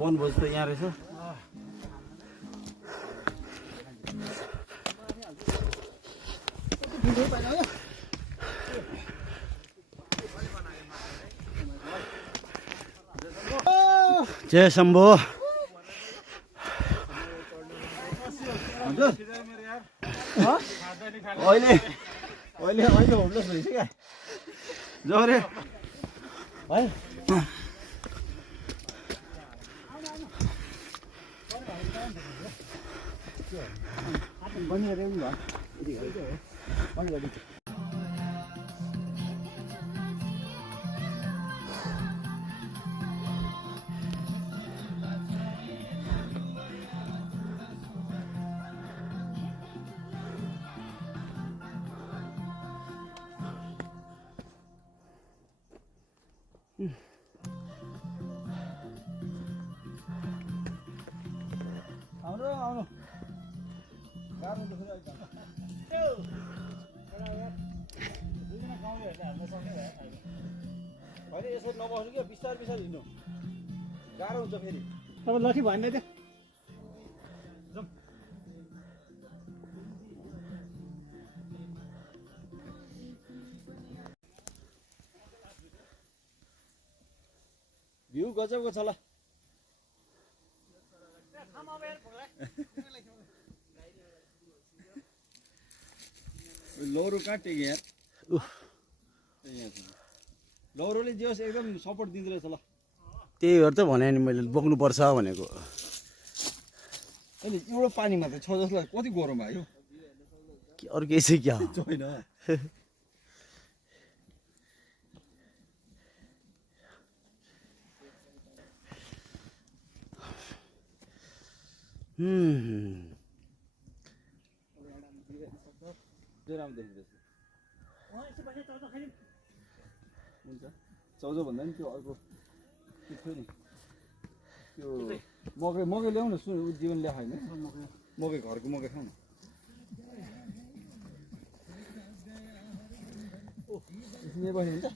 बनभोज त यहाँ रहेछ। जय शम्भो। अहिले होमलेस भइसक्यो जोरे भाइ। आउनु गाह्रो त फेरि अहिले होइन यसरी नबस्नु क्या, बिस्तार हिँड्नु गाह्रो हुन्छ फेरि। अब लठी भन्ने त्यो भ्यू गजबको छ ल। लौरो कहाँ टेक्यो यार। लौरोले जे होस् एकदम सपोर्ट दिँदो रहेछ ल। त्यही भएर त भने नि मैले बोक्नुपर्छ भनेको। अहिले एउटा पानीमा त छ जसलाई कति गरम भयो। अरू केही चाहिँ क्या छैन। राम्रो देखिँदैछ। हुन्छ चाउचाउ भन्दा नि त्यो अर्को त्यो थियो नि, त्यो मकै ल्याउन जीवन ल्याएको होइन। मकै घरको मकै खाउँ न। बस्यो हुन्छ।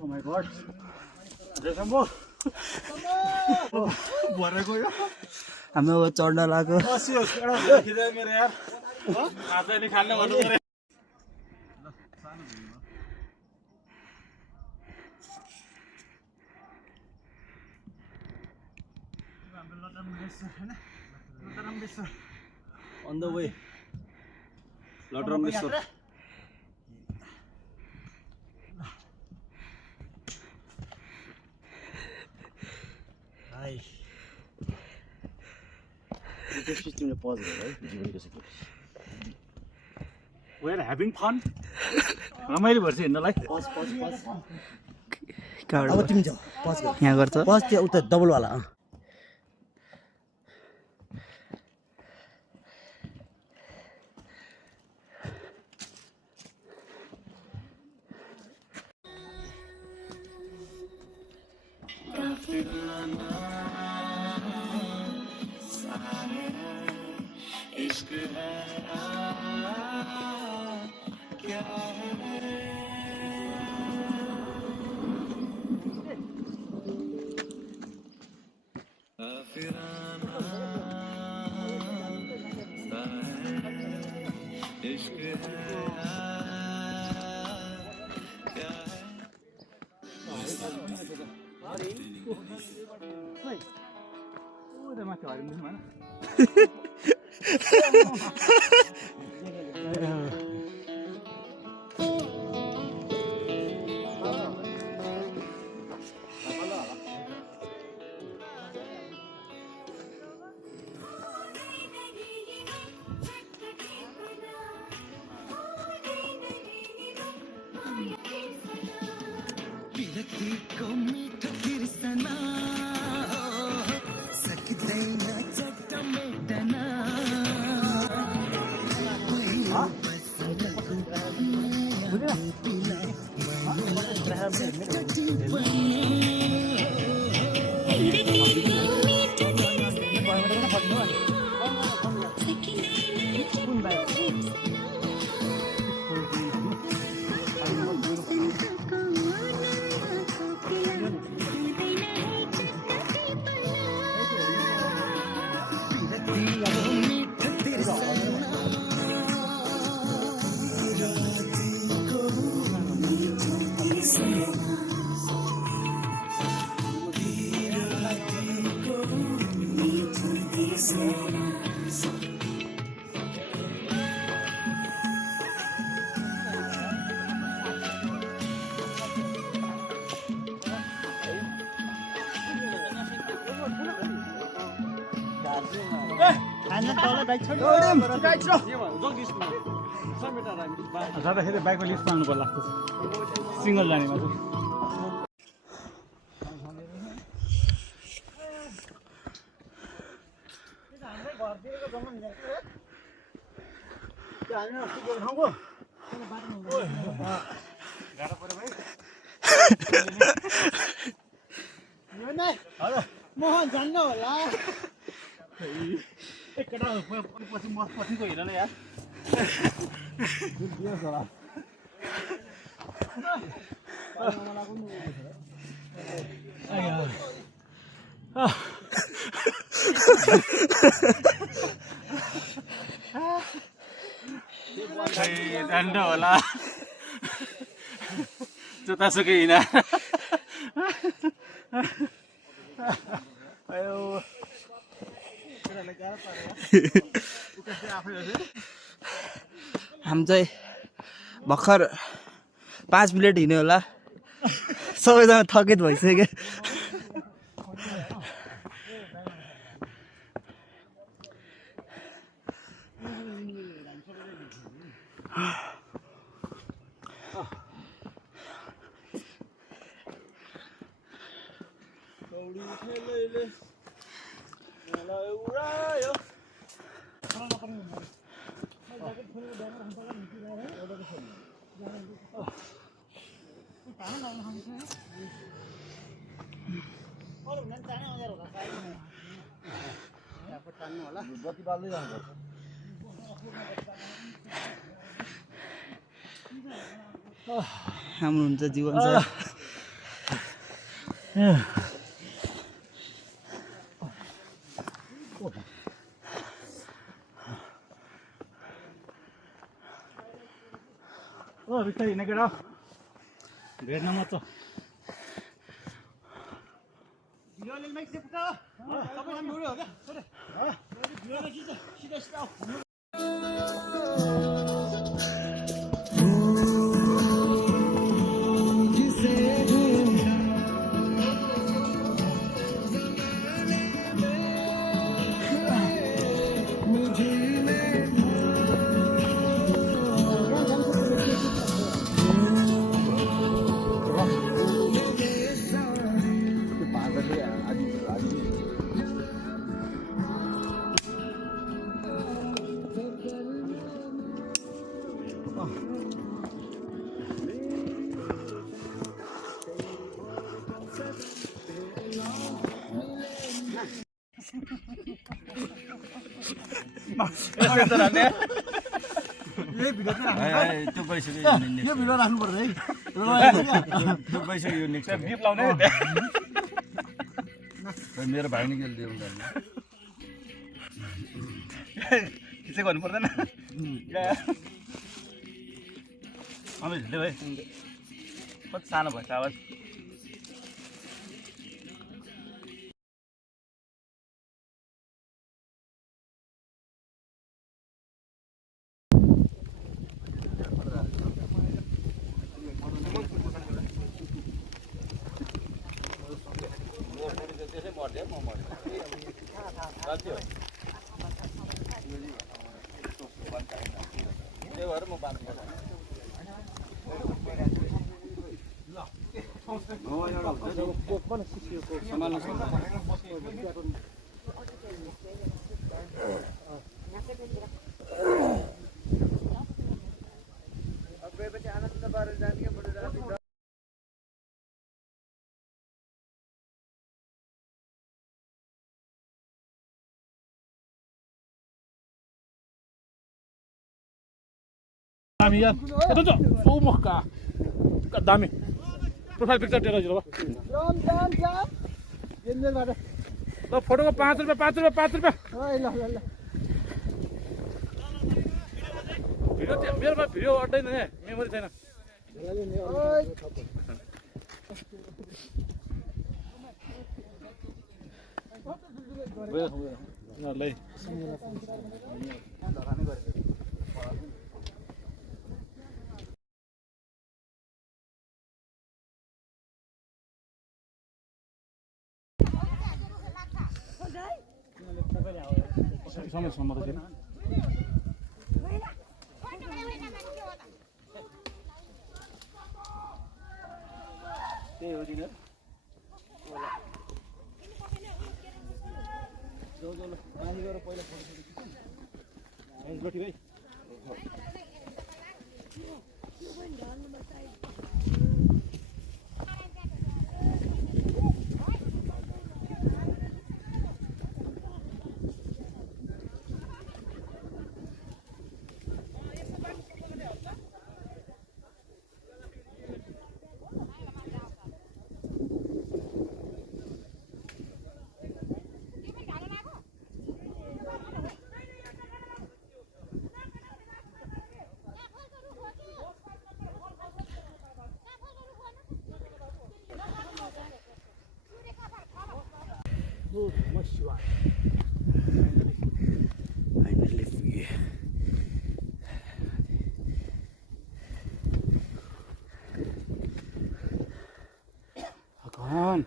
Oh my god. जय शम्भो। भरे गयो। हामी अब चढ्न लाग्यो। मेरो यार खाजा नि खान्न भन्नु पर्यो। On the way. लटरम्बेश्वर। तिमीले पज गर है जीवनको सिक्नु। We are having fun. रमाइलो भएछ हिँड्नलाई। अब तिमी जाऊ पज गर। यहाँ गर्छ पज त्यो उता डबल वाला। जाँदाखेरि बाइकको लिफ्ट पाउनु पर्ला सिङ्गल जानेमा चाहिँ मोहन जान्न होला एकटा पछि म पछिको हेर न यार जान्न होला जुत्तासुकै हिँड हामी चाहिँ भर्खर 5 मिनट हिँड्यो होला सबैजना थकित भइसक्यो हाम्रो हुन्छ जीवन छ बिस्तारै हिँडेको र भेट्न म त त्यो भइसक्यो यो भिडियो राख्नुपर्छ है त्यो भइसक्यो यो नेक्स्ट बिप लाउने मेरो भाइ नि गेल दिउँ त्यसै गर्नु पर्दैन अमे झिल्दै भाइ कति सानो भएछ आवाज दामी यार यता छ ओ मक्का दामी प्रोफाइल पिक्चर टेक हजुर ल फोटोको 5 रुपैयाँ 5 रुपैयाँ 5 रुपैयाँ भिडियो मेरोमा भिडियो अट्दैन है मेमोरी छैन ल समझ त्यही हो दिनु पानी गएर पहिला फोटो खिच्नु भाइ फाइनली पुगे भगवान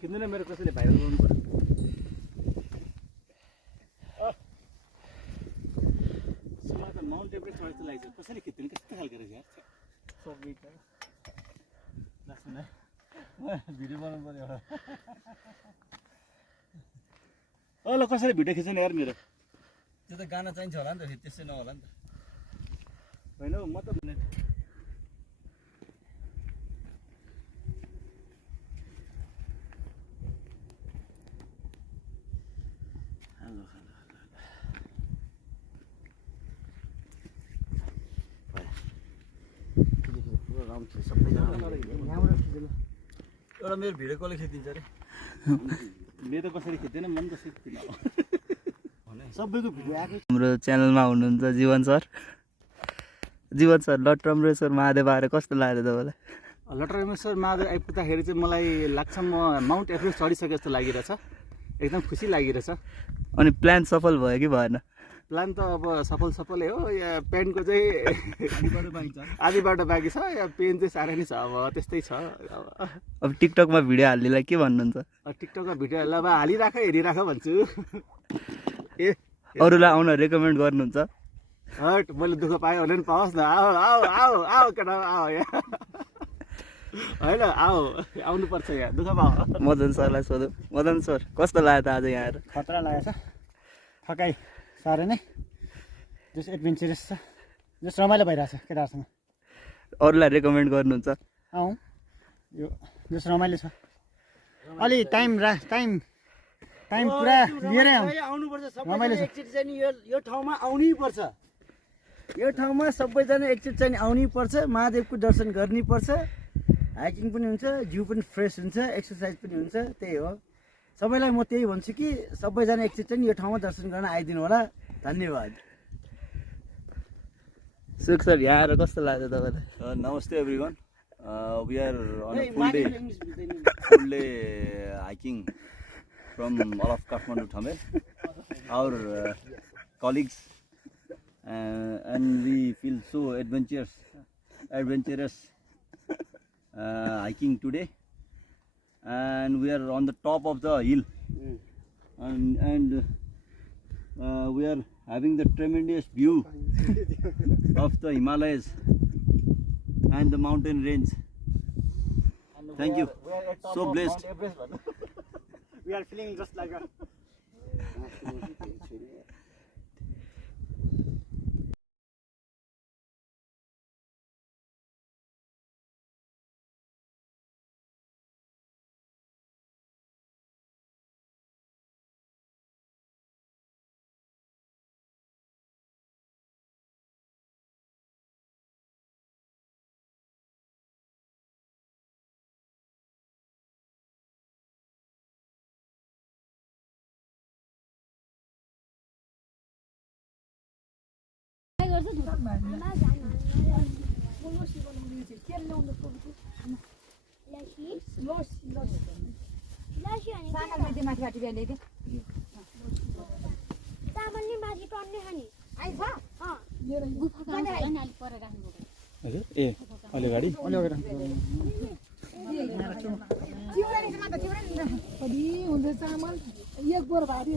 किन्दैन मेरो कसैले भाइरल गर्नु पर्यो माउन्ट एभरेस्ट जस्तो लाग्छ कसैले खिच्दैन कस्तो खालको रहेछ यार भिडियो बनाउनु पर्यो एउटा ल कसैले भिडियो खिच्दैन यार मेरो त्यो त गाना चाहिन्छ होला नि त त्यसै नहोला नि त होइन म त एउटा मेरो भिडियो कसले खिचिदिन्छ अरे मेरो त कसरी खिच्दैन मन कसरी खिच्दिन सबैको भिडियो आएको हाम्रो च्यानलमा हुनुहुन्छ जीवन सर लटरम्बरेश्वर महादेव आएर कस्तो लाग्यो तपाईँलाई लटरम्बरेश्वर महादेव आइपुग्दाखेरि चाहिँ मलाई लाग्छ म माउन्ट एभरेस्ट चढिसके जस्तो लागिरहेछ एकदम खुसी लागिरहेछ अनि प्लान सफल भयो कि भएन प्लान त अब सफलै हो या पेनको चाहिँ आधी बाटो बाँकी छ या पेन चाहिँ साह्रै नै छ अब त्यस्तै छ अब टिकटकमा भिडियो हाल्नेलाई के भन्नुहुन्छ टिकटकमा भिडियो हाल्दा अब हालिराख हेरिराख भन्छु ए अरूलाई आउन रेकमेन्ड गर्नुहुन्छ हट मैले दुःख पाएँ भने नि पाओस् न आऊ आऊ आऊ आऊ केटा आऊ यहाँ होइन आऊ आउनुपर्छ यहाँ दुःख पाऊ मदन सरलाई सोधौँ मदन सर कस्तो लाग्यो त आज यहाँ आएर खतरा लागेको छ थकाइ साह्रै नै जस एडभेन्चरस छ जस रमाइलो भइरहेछ केटाहरूसँग अरूलाई रेकमेन्ड गर्नुहुन्छ आउँ यो जस रमाइलो छ अलि टाइम पुरा लिएरै आउँ आउनुपर्छ रमाइलो छ। एकचोटि चाहिँ यो ठाउँमा आउनै पर्छ यो ठाउँमा सबैजना एकचोटि चाहिँ आउनै पर्छ महादेवको दर्शन गर्नै पर्छ हाइकिङ पनि हुन्छ जिउ पनि फ्रेस हुन्छ एक्सर्साइज पनि हुन्छ त्यही हो सबैलाई म त्यही भन्छु कि सबैजना एकचोटि चाहिँ यो ठाउँमा दर्शन गर्न आइदिनु होला धन्यवाद सुख सर यहाँ आएर कस्तो लाग्यो तपाईँलाई Namaste everyone. We are on a full day hiking from all of Kathmandu Thamel. Our colleagues and we feel so adventurous hiking today, and we are on the top of the hill, and we are having the tremendous view of the Himalayas and the mountain range. Thank you. So blessed. We are feeling just like a चामलले माथि टन्ने खाने ए अलि गाडी चामल एक bore भारी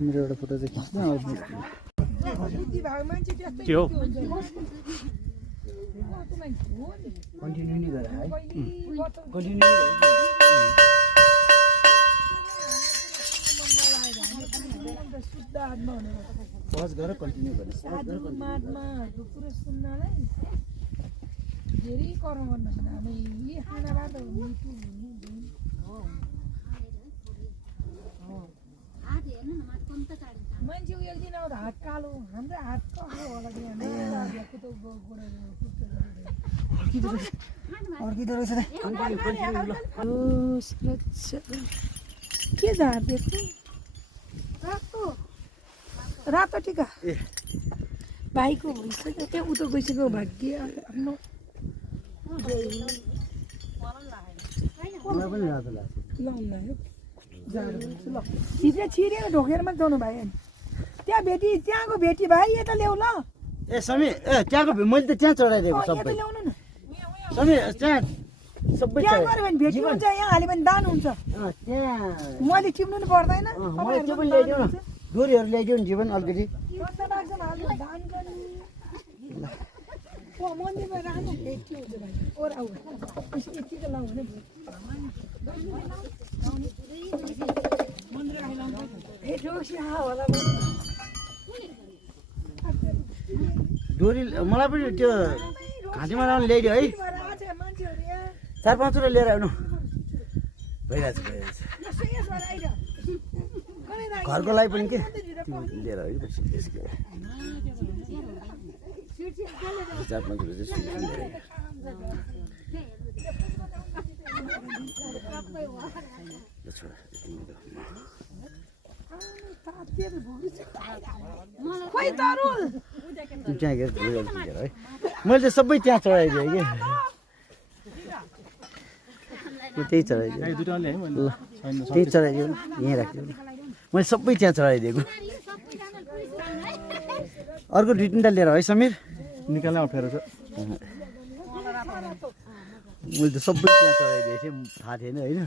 मेरो एउटा photo चाहिँ खिच्न त्यो कन्टिन्यू नै गरे है पज गरेर कन्टिन्यू गर्ने कुरो सुन्नलाई धेरै कराउ गर्न हामी यी खानाबाट मान्छेको एक दिन आउँदा हात कालो हाम्रो हात कस्तो होला अर्किँदो रहेछ के झार्दैछु रातो टिका भाइको भइसक्यो त्यहाँ उता गइसक्यो भाग्य आफ्नो लाउनु छिरे छिरेर ढोकेरमा जानु भाइ त्यहाँ भेटी त्यहाँको भेटी भाइ यता ल्याउ ल ए समी ए त्यहाँको मैले त त्यहाँ चढाइदिएको यता सबै ल्याउनु न समी त्यहाँ सबै त्यहाँ गऱ्यो भने भेटी हुन्छ यहाँ हाल्यो भने दान हुन्छ त्यहाँ मैले टिप्नु नि पर्दैन मलाई त्यो पनि ल्याइदिउ न डोरीहरू ल्याइदिउ नि जीवन अलिकति मन्दिरमा राम्रो भेटी हुन्छ भाइ ओरा यति त लाउ भने डोरी मलाई पनि त्यो घाँटीमा लाउनु ल्याइदियो है 4-5 लिएर आउनु भइरहेछ घरको लागि पनि के लिएर है 4-5 चाहिँ लिएर खोइ तरुल त्यहाँ है मैले चाहिँ सबै त्यहाँ चढाइदिएँ कि त्यही चढाइदिएँ ल त्यही चढाइदियो यहीँ राखिदियो मैले सबै त्यहाँ चढाइदिएको अर्को 2-3टा लिएर है समीर निकाल्न अप्ठ्यारो छ मैले त सबै त्यहाँ चढाइदिएको थिएँ थाहा थिएन होइन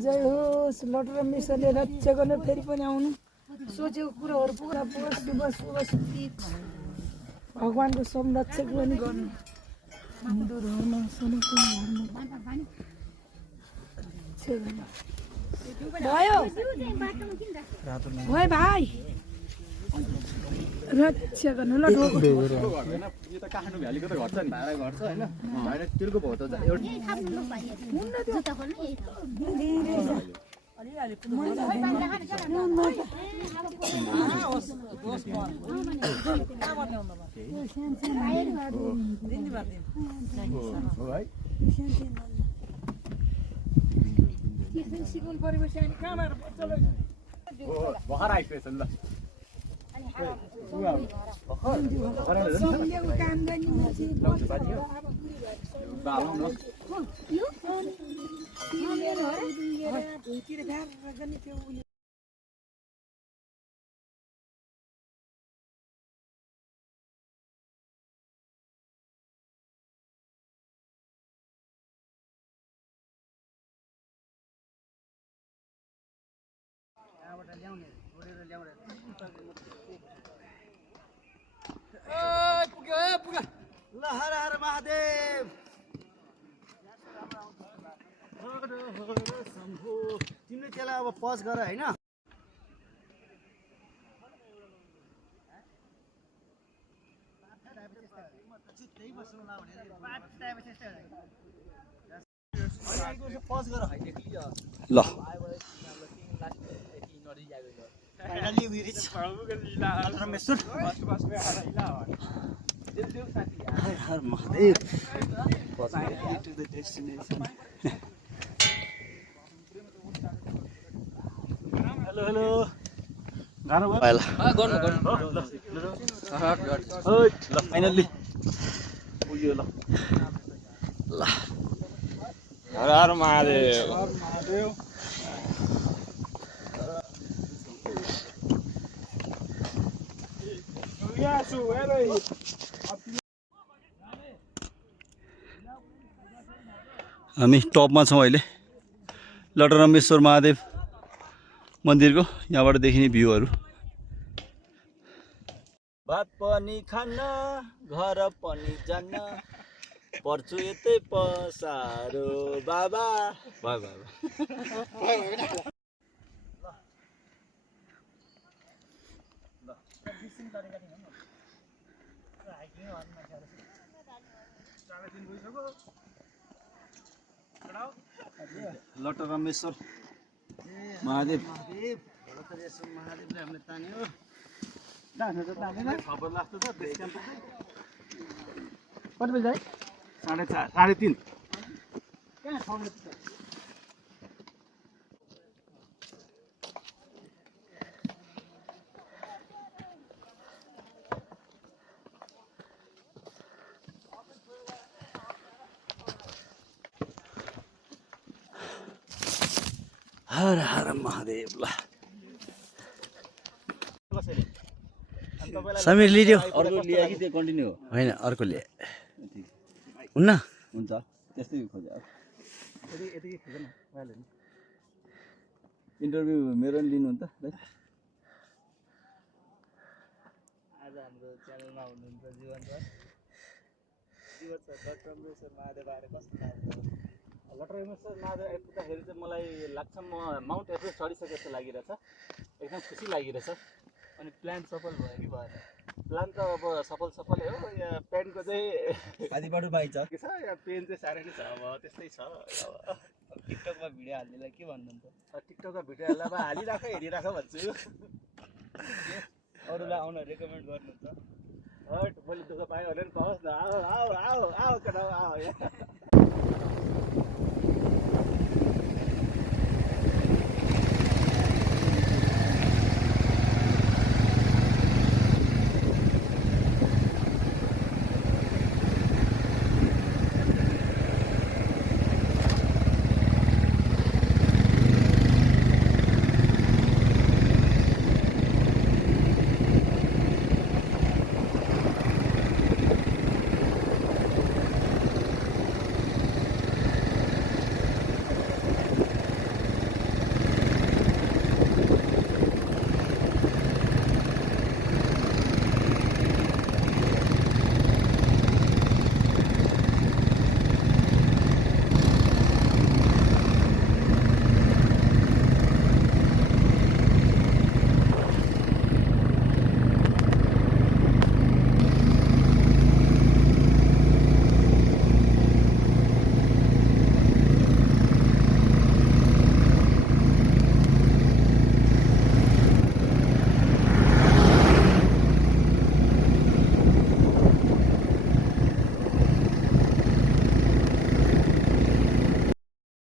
जय होस् लटर मिसरले रक्षा गर्न फेरि पनि आउनु सोचेको कुरोहरू पुरा पुगोस् शुभ शुभ सिद्धि भगवान्को संरक्षक पनि गर्नु हिन्दू धर्म सनातन धर्म भयो भाइ भाइ रक्षा गर्नु ल ढोको यो त काठमाडौँ भ्यालीको त घर छ नि भाडा घर छ होइन भाडा तिर्को भयो त सिकुल परिवेशन कहाँबाट भर्खर आइसकेछ नि ल सौर्यको काम गर्ने मान्छे भुइँतिर भ्यार गर्ने त्यो ल हर हर महादेव तिमीले त्यसलाई अब पज गर होइन ल हर हर महादेव हेलो हेलो गाह्रो भयो ल फाइनल्ली पुग्यो ल हर हर महादेव हामी टपमा छौँ अहिले लटरम्बेश्वर महादेव मन्दिरको यहाँबाट देखिने भ्यूहरू भात पनि खान्न घर पनि जान्न पर्छु यतै पसारो बाबा भयो भयो लटरम्बेश्वर महादेव महादेवले हामीले तान्यो खबर लाग्छ त बेस क्याम्प कति बजी 3:30 हर हर महादेव ल समीर लिदियो अर्को लिया कि त्यो कन्टिन्यू हो होइन अर्को लिए हुन्न हुन्छ त्यस्तै खोज्यो इन्टरभ्यू मेरो नि लिनु त भाइ आज हाम्रो च्यानलमा हुनुहुन्छ जीवन सर लटरम्बेश्वर महादेव आएर कस्तो लाग्यो लटरम्बेश्वर महादेव आइपुग्दाखेरि चाहिँ मलाई लाग्छ म माउन्ट एभरेस्ट चढिसके जस्तो लागिरहेछ एकदम खुसी लागिरहेछ। अनि प्लान सफल भयो कि भएन? प्लान त अब सफलै हो। यहाँ पेन्टको चाहिँ आधी बाटो बाँकी छ के छ, यहाँ पेन चाहिँ साह्रै नै छ। अब त्यस्तै छ। अब टिकटकमा भिडियो हाल्नेलाई के भन्नुहुन्छ? टिकटकमा भिडियोहरूलाई अब हालिराख हेरिराख भन्छु। अरूलाई आउन रेकमेन्ड गर्नुहुन्छ? हट मैले दुःख पाएँ भने पनि पाओस् न। आऊ आऊ आऊ आऊ केटा आऊ यहाँ।